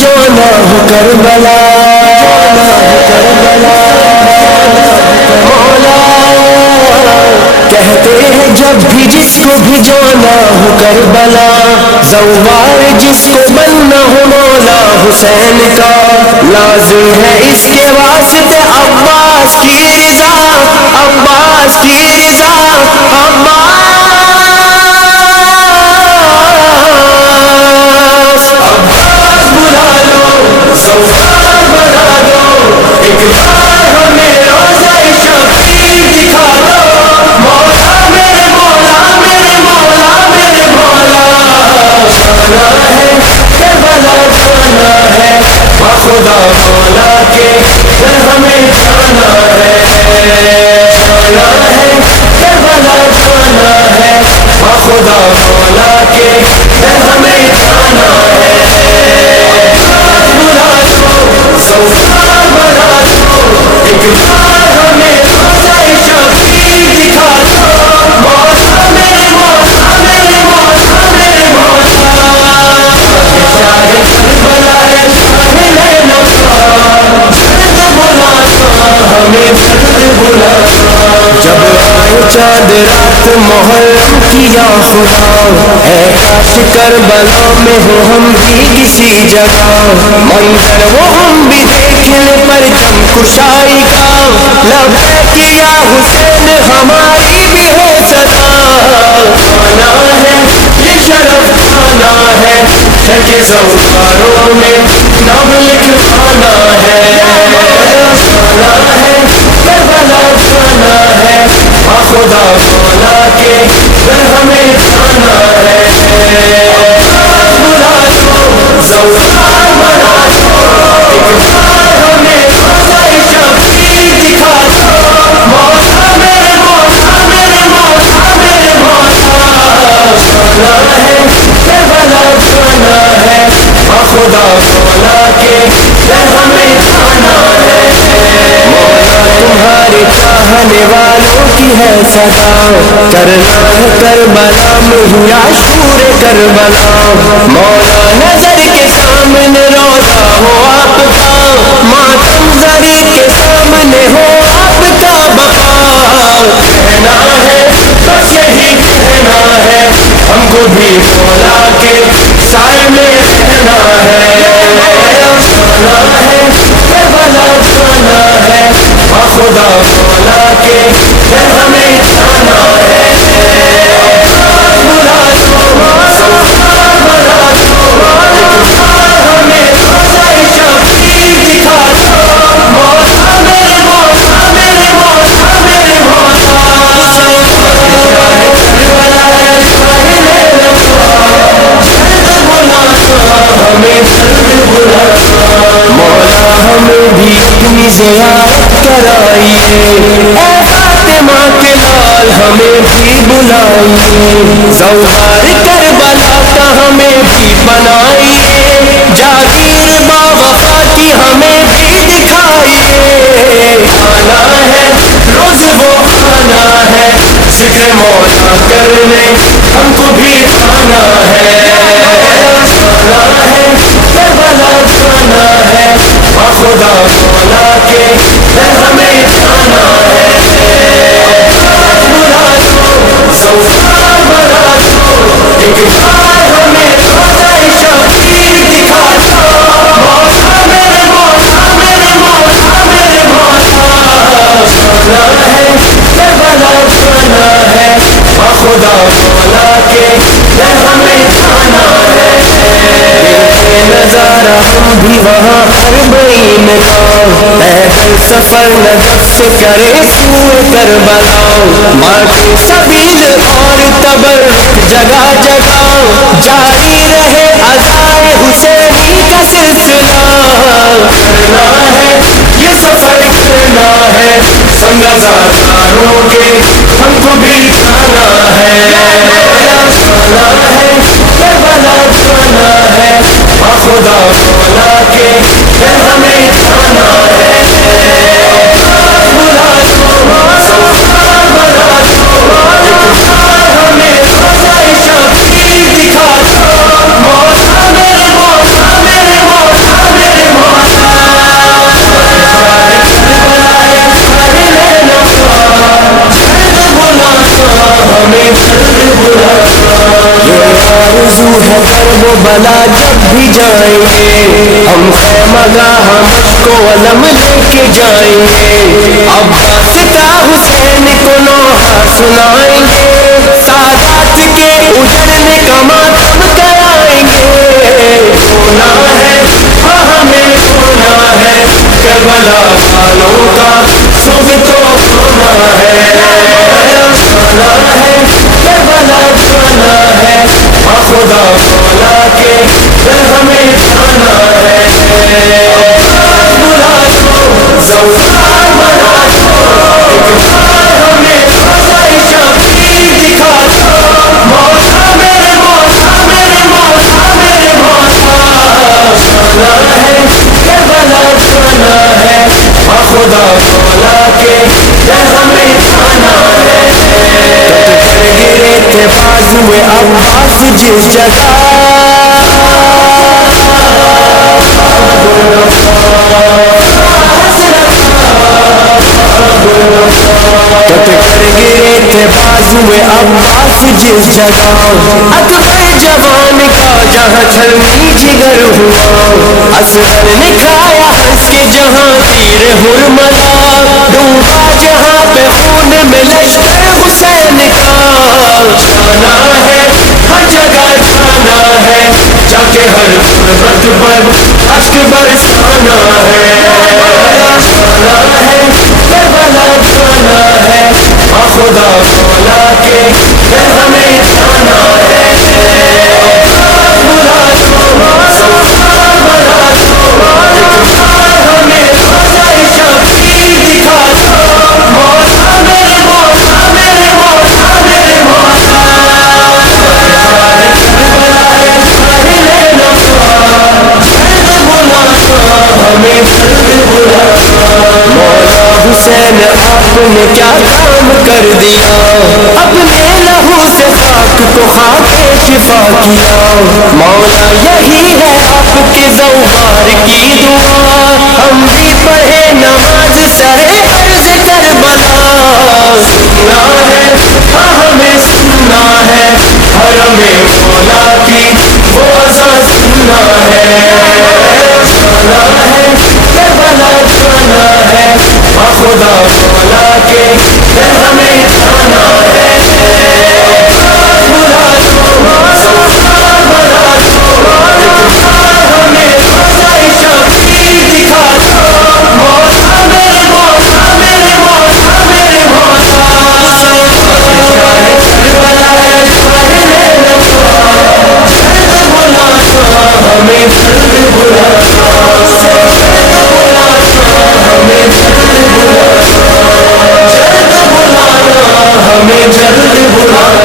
جانا ہو کربلا، مولا کہتے ہیں جب بھی جس کو بھی جانا ہو کربلا، زوار جس کو بننا ہو مولا حسین کا، لازم ہے اس کے واسطے عباس کی رضا، عباس کی رضا، عباس بلا لو، زوار بنا دو، ایک بار ہمیں روضہ شفیع دکھا دو، مولا میرے مولا میرے مولا میرے مولا، جانا ہے کربلا جانا ہے، خدا مولا کے گھر ہمیں جانا ہے، جانا ہے کربلا جانا ہے، خدا مولا کے گھر ہمیں جانا ہے، بلا دو، زوار بنا دو، ایک بار ہمیں روضہ شفیع دکھا دو، مولا میرے مولا میرے مولا میرے مولا، شاہ کربلا ہے شاہ جب آئے چاند رات محرم کی یا خدا، اے کاش کربلا میں ہو ہم بھی کسی جگہ، منظر وہ ہم بھی دیکھ لیں پرچم کشائی کا، لبیک یا حسین ہماری بھی ہے صدا، آنا ہے یہ شرف آنا ہے کہ زواروں میں نام لکھوانا ہے، جانا ہے کربلا جانا ہے، خدا مولا کے گھر ہمیں جانا ہے، بلا دو، زوار بنا دو، ایک بار ہمیں روضہ شفیع دکھا دو، مولا میرے مولا میرے مولا میرے مولا، جانا ہے کربلا جانا ہے، خدا مولا کے گھر ہمیں جانا ہے، مولا تمہارے چاہنے والوں کی ہے صدا، کرنا ہے کربلا میں ہی عاشور کربلا، مولا نظر کے سامنے روضہ ہو آپ کا، ماتم زری کے سامنے ہو آپ کا بقا، کہنا ہے بس یہی کہنا ہے، ہم کو بھی مولا کے سائے میں رہنا ہے، جانا ہے کربلا جانا ہے، خدا مولا کے گھر ہمیں جانا ہے، بلا دو، زوار بنا دو، ایک بار ہمیں روضہ شفیع دکھا دو، مولا میرے مولا میرے مولا میرے مولا، کربلا ہے شاہ ہمیں درد بلا، مولا ہمیں بھی اپنی زیارت کرائیے، اے فاطمہ کے لال ہمیں بھی بلائیے، زوار کربلا کا ہمیں بھی بنائیے، جاگیر باوفا کی ہمیں بھی دکھائیے، آنا ہے روز وہ آنا ہے، ذکر مولا کرنے ہم کو بھی آنا ہے، جانا ہے کربلا جانا ہے، خدا مولا کے گھر ہمیں جانا ہے، بلا دو، زوار بنا دو، ایک بار ہمیں روضہ شفیع دکھا دو، مولا میرے مولا میرے مولا میرے مولا، جانا ہے کربلا جانا ہے، خدا مولا کے گھر ہمیں جانا ہے، نظارہ ہم بھی وہاں حرمین کا، پیدل سفر نجف سے کرے سوئے کربلا، ماں سبیل اور تبرک جگہ جگہ، جاری رہے ادائے حسینی کا سلسلہ، کرنا ہے یہ سفر کرنا ہے، سنگزاداروں کے ہم کو بھی جانا ہے، جانا ہے کربلا جانا ہے، خدا مولا کے گھر ہمیں جانا ہے، بلا دو، زوار بنا دو، ایک بار ہمیں روضہ شفیع دکھا دو، مولا میرے مولا میرے مولا ہے کرب و بلا جب بھی جائیں گے ہم خیمہ گاہ مشک و علم لے کے جائیں گے عباس کا حسین کو نوحہ سنائیں گے سادات کے اجڑنے کا ماتم کرائیں گے سونا ہے ہمیں سونا ہے کربلا والوں کا سب تو سونا ہے سونا ہے کربلا جانا ہے خدا مولا کے ہمیں جانا ہے بلا دو زوجار بنا دو ایک بار ہمیں روزہ شفیع دکھا دو مولا میرے مولا میرے مولا میرے مولا جانا ہے کربلا جانا ہے خدا مولا کے ہمیں جانا ہے گرے تھے بازو عباس جس جگہ کٹ کر گرے تھے بازو عباس جس جگہ اکبر جوان کا جہاں چھلنی جگر ہوا اصغر نے کھایا ہنس کے جہاں تیر حرملا ڈوبا جہاں پہ خون میں لشکر حسین کا جانا ہے ہر جگہ جانا ہے جا کے ہر غربت پر اشک برسانا ہے جانا ہے کربلا جانا ہے خدا مولا کے ہمیں جانا ہے بلا دو سوار بنا دو ایک بار ہمیں روزہ شفیع دکھا دو مولا میرے مولا میرے مولا میرے مولا ہمیں درد بلا مولا حسین آپ نے کیا کام کر دیا اپنے لہو سے خاک کو خاک شفا کیا مولا یہی ہے آپ کے زوہار کی دعا ہم بھی پڑھے نماز سرے عرض کربلا سننا ہے ہمیں سننا ہے حرم مولا کی وہ اذان سننا ہے جانا ہے کربلا جانا ہے خدا مولا کے ہمیں جانا ہے بلا دو سوار بنا دو ایک بار ہمیں روزہ شفیع دکھا دو مولا میرے مولا میرے مولا میرے مولا کربلا ہمیں درد بلا ہمیں جلد بلا